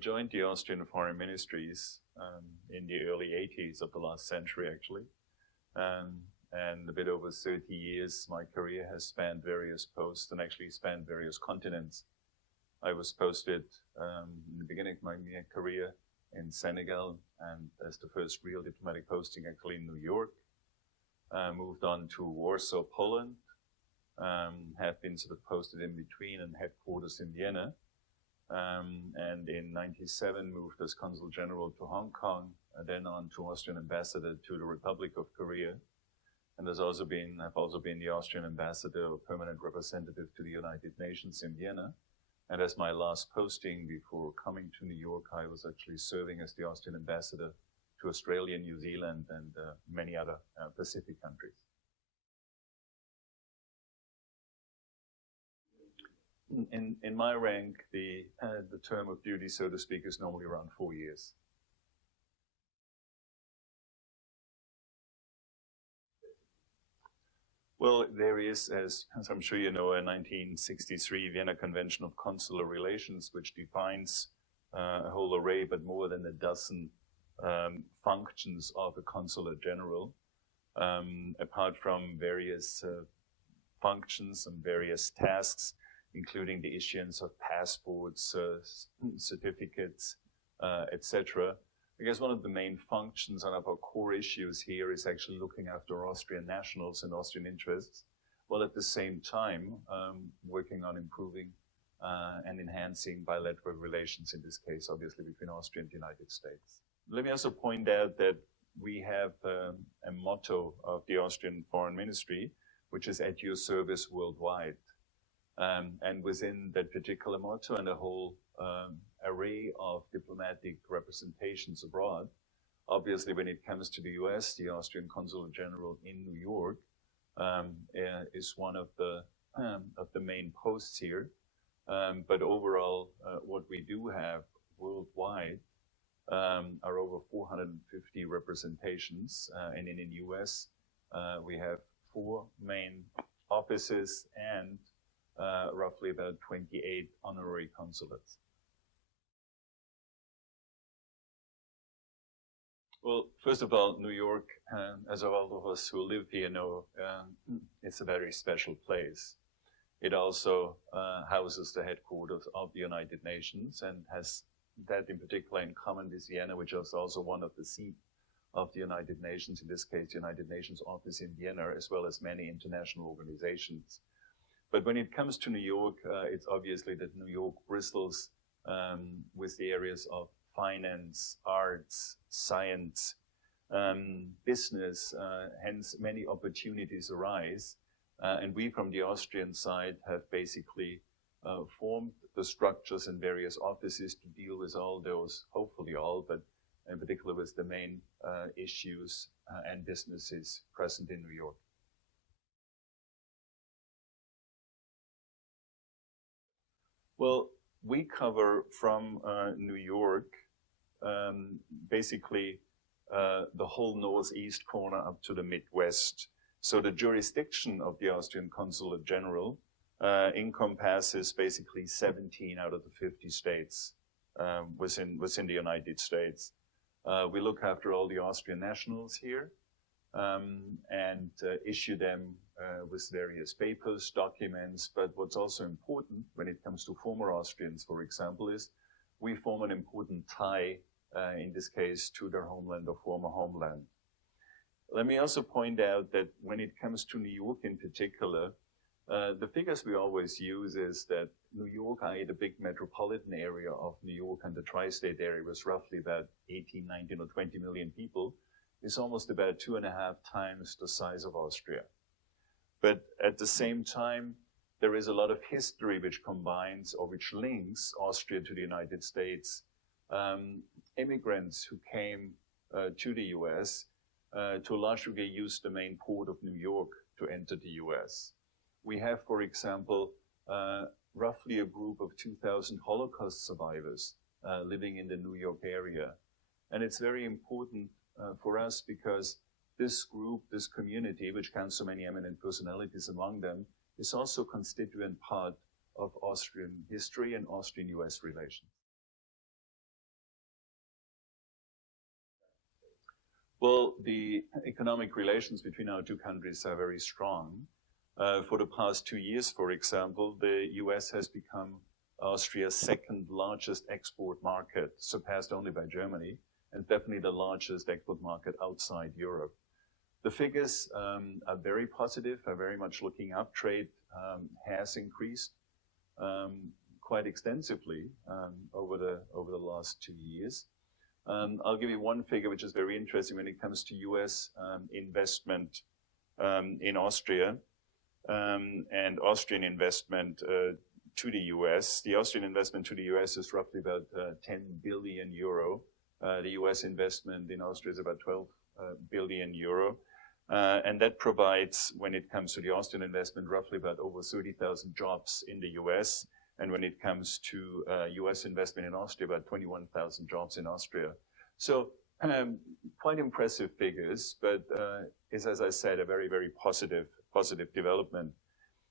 joined the Austrian foreign ministries in the early 80s of the last century, actually. And a bit over 30 years, my career has spanned various posts and actually spanned various continents. I was posted in the beginning of my career in Senegal, and as the first real diplomatic posting actually in New York. Moved on to Warsaw, Poland. Have been sort of posted in between and headquarters in Vienna. And in 97 moved as Consul General to Hong Kong, and then on to Austrian Ambassador to the Republic of Korea. And I've also been the Austrian Ambassador or permanent representative to the United Nations in Vienna. And as my last posting before coming to New York, I was actually serving as the Austrian Ambassador to Australia, New Zealand, and many other Pacific countries. In my rank, the term of duty, so to speak, is normally around 4 years. Well, there is, as I'm sure you know, a 1963 Vienna Convention of Consular Relations, which defines a whole array, but more than a dozen functions of a consulate general, apart from various functions and various tasks, including the issuance of passports, certificates, etc. I guess one of the main functions and of our core issues here is actually looking after Austrian nationals and Austrian interests, while at the same time working on improving and enhancing bilateral relations, in this case, obviously, between Austria and the United States. Let me also point out that we have a motto of the Austrian Foreign Ministry, which is "At your service worldwide." And within that particular motto and a whole array of diplomatic representations abroad, obviously when it comes to the US, the Austrian Consul General in New York is one of the main posts here. But overall, what we do have worldwide are over 450 representations, and in the US, we have 4 main offices and roughly about 28 honorary consulates. Well, first of all, New York, as all of us who live here know, it's a very special place. It also houses the headquarters of the United Nations and has that in particular in common with Vienna, which is also one of the seats of the United Nations, in this case, the United Nations office in Vienna, as well as many international organizations. But when it comes to New York, it's obviously that New York bristles with the areas of finance, arts, science, business, hence many opportunities arise. And we from the Austrian side have basically formed the structures in various offices to deal with all those, hopefully all, but in particular with the main issues and businesses present in New York. Well, we cover from New York basically the whole northeast corner up to the Midwest. So the jurisdiction of the Austrian Consulate General encompasses basically 17 out of the 50 states within the United States. We look after all the Austrian nationals here and issue them with various papers, documents. But what's also important when it comes to former Austrians, for example, is we form an important tie, in this case, to their homeland or former homeland. Let me also point out that when it comes to New York in particular, the figures we always use is that New York, i.e. the big metropolitan area of New York and the tri-state area was roughly about 18, 19 or 20 million people, is almost about 2.5 times the size of Austria. But at the same time, there is a lot of history which combines or which links Austria to the United States. Immigrants who came to the US to a large degree used the main port of New York to enter the US. We have, for example, roughly a group of 2,000 Holocaust survivors living in the New York area. And it's very important for us because this group, this community, which counts so many eminent personalities among them, is also a constituent part of Austrian history and Austrian-US relations. Well, the economic relations between our two countries are very strong. For the past 2 years, for example, the US has become Austria's second largest export market, surpassed only by Germany, and definitely the largest export market outside Europe. The figures are very positive, are very much looking up. Trade has increased quite extensively over the last 2 years. I'll give you one figure which is very interesting when it comes to US investment in Austria and Austrian investment to the US. The Austrian investment to the US is roughly about 10 billion euro. The US investment in Austria is about 12 billion euro. And that provides, when it comes to the Austrian investment, roughly about over 30,000 jobs in the US. And when it comes to US investment in Austria, about 21,000 jobs in Austria. So quite impressive figures, but is, as I said, a very, very positive development.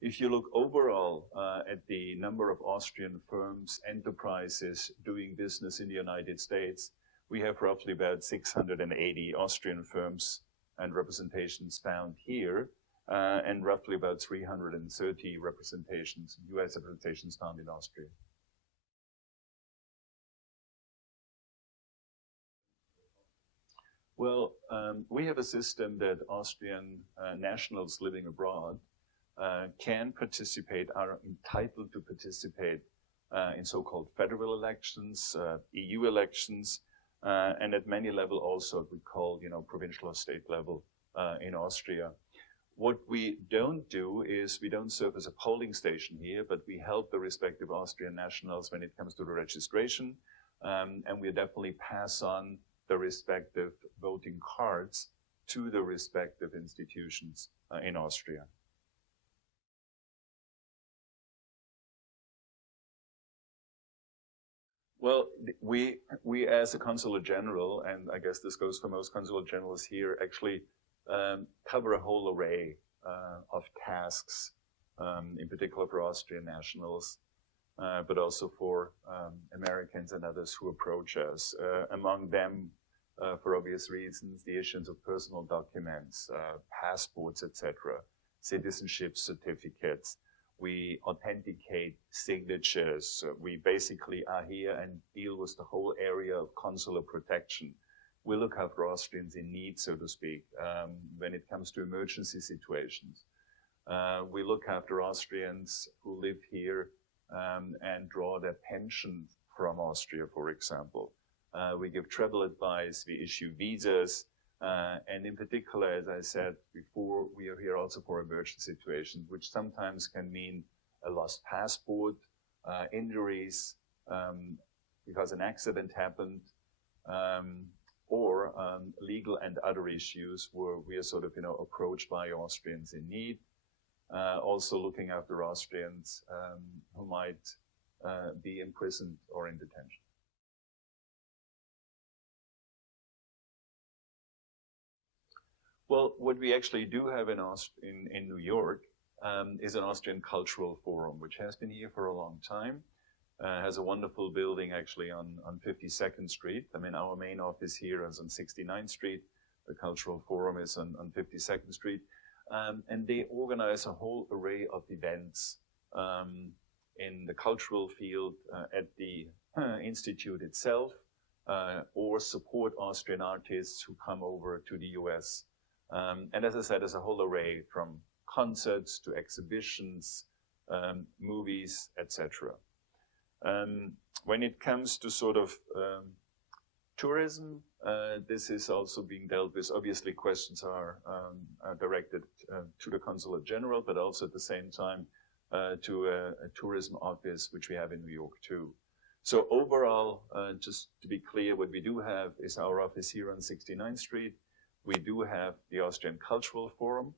If you look overall at the number of Austrian firms, enterprises doing business in the United States, we have roughly about 680 Austrian firms and representations found here, and roughly about 330 representations, US representations found in Austria. Well, we have a system that Austrian nationals living abroad can participate, are entitled to participate in so-called federal elections, EU elections, and at many levels also we call, provincial or state level in Austria. What we don't do is we don't serve as a polling station here, but we help the respective Austrian nationals when it comes to the registration, and we definitely pass on the respective voting cards to the respective institutions in Austria. Well, we as a consulate general, and I guess this goes for most consulate generals here, actually cover a whole array of tasks, in particular for Austrian nationals, but also for Americans and others who approach us. Among them, for obvious reasons, the issuance of personal documents, passports, etc., citizenship certificates. We authenticate signatures. We basically are here and deal with the whole area of consular protection. We look after Austrians in need, so to speak, when it comes to emergency situations. We look after Austrians who live here and draw their pension from Austria, for example. We give travel advice, we issue visas, and in particular, as I said before, we are here also for emergency situations, which sometimes can mean a lost passport, injuries because an accident happened, or legal and other issues where we are sort of, approached by Austrians in need. Also looking after Austrians who might be imprisoned or in detention. Well, what we actually do have in New York is an Austrian Cultural Forum, which has been here for a long time. Has a wonderful building actually on 52nd Street. I mean, our main office here is on 69th Street. The Cultural Forum is on 52nd Street. And they organize a whole array of events in the cultural field at the institute itself, or support Austrian artists who come over to the US. And as I said, there's a whole array from concerts to exhibitions, movies, etc. When it comes to sort of tourism, this is also being dealt with. Obviously, questions are directed to the Consulate General, but also at the same time to a tourism office, which we have in New York too. So overall, just to be clear, what we do have is our office here on 69th Street. We do have the Austrian Cultural Forum,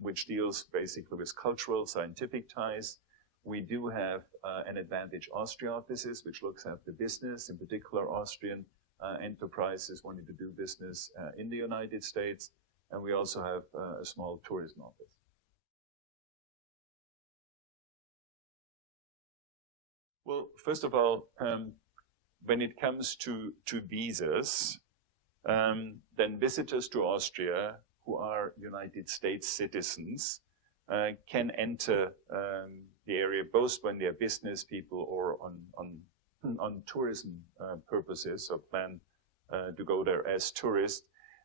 which deals basically with cultural, scientific ties. We do have an Advantage Austria offices, which looks after business, in particular Austrian enterprises wanting to do business in the United States. And we also have a small tourism office. Well, first of all, when it comes to visas, then visitors to Austria who are United States citizens can enter the area both when they're business people or on tourism purposes, or plan to go there as tourists.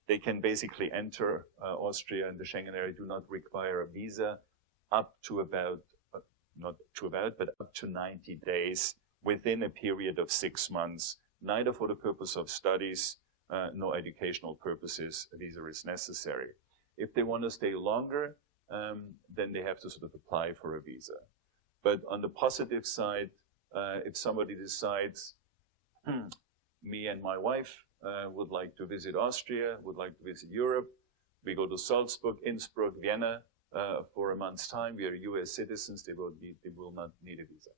They can basically enter Austria and the Schengen area, do not require a visa up to about, but up to 90 days within a period of 6 months, neither for the purpose of studies nor educational purposes a visa is necessary. If they want to stay longer, then they have to sort of apply for a visa. But on the positive side, if somebody decides, me and my wife would like to visit Austria, would like to visit Europe, we go to Salzburg, Innsbruck, Vienna for a month's time. We are US citizens, they will not need a visa.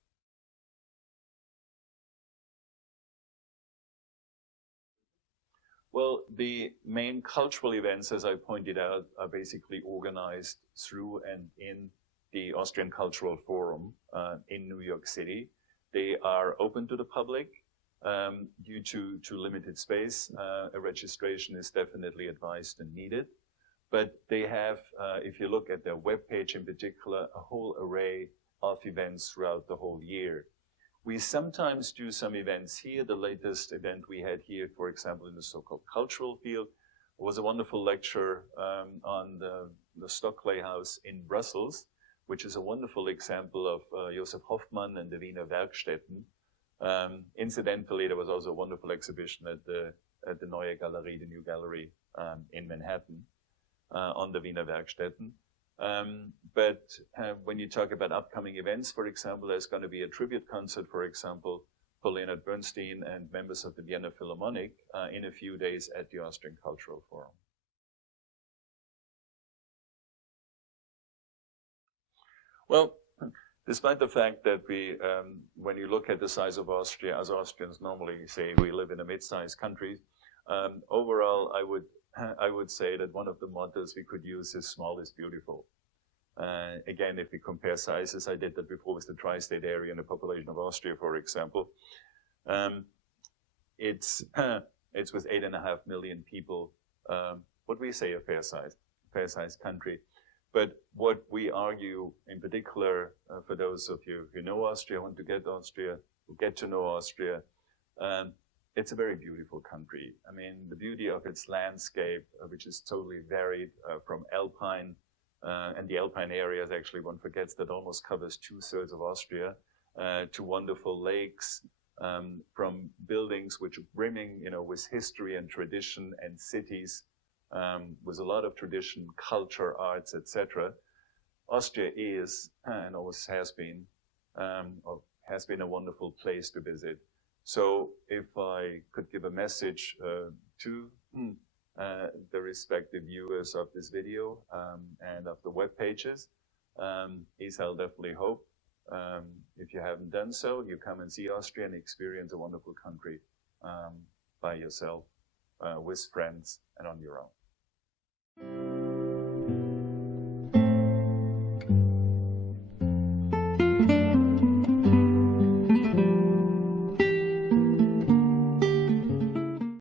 Well, the main cultural events, as I pointed out, are basically organized through and in the Austrian Cultural Forum in New York City. They are open to the public. Due to limited space, a registration is definitely advised and needed. But they have, if you look at their webpage in particular, a whole array of events throughout the whole year. We sometimes do some events here. The latest event we had here, for example, in the so-called cultural field, was a wonderful lecture on the Stockley House in Brussels, which is a wonderful example of Josef Hoffmann and the Wiener Werkstätten. Incidentally, there was also a wonderful exhibition at the Neue Galerie, the new gallery in Manhattan, on the Wiener Werkstätten. But when you talk about upcoming events, for example, there's going to be a tribute concert, for example, for Leonard Bernstein and members of the Vienna Philharmonic in a few days at the Austrian Cultural Forum. Well, despite the fact that we, when you look at the size of Austria, as Austrians normally say, we live in a mid-sized country, overall, I would say that one of the mottos we could use is small is beautiful. Again, if we compare sizes, I did that before with the tri-state area and the population of Austria, for example. It's with 8.5 million people, what we say a fair-sized country. But what we argue in particular, for those of you who know Austria, want to get Austria, who get to know Austria, it's a very beautiful country. I mean, the beauty of its landscape, which is totally varied from alpine, and the alpine areas, actually, one forgets that almost covers 2/3 of Austria, to wonderful lakes, from buildings which are brimming, with history and tradition, and cities with a lot of tradition, culture, arts, etc. Austria is, and always has been a wonderful place to visit. So if I could give a message to the respective viewers of this video and of the web pages, is I'll definitely hope, if you haven't done so, you come and see Austria and experience a wonderful country by yourself, with friends, and on your own.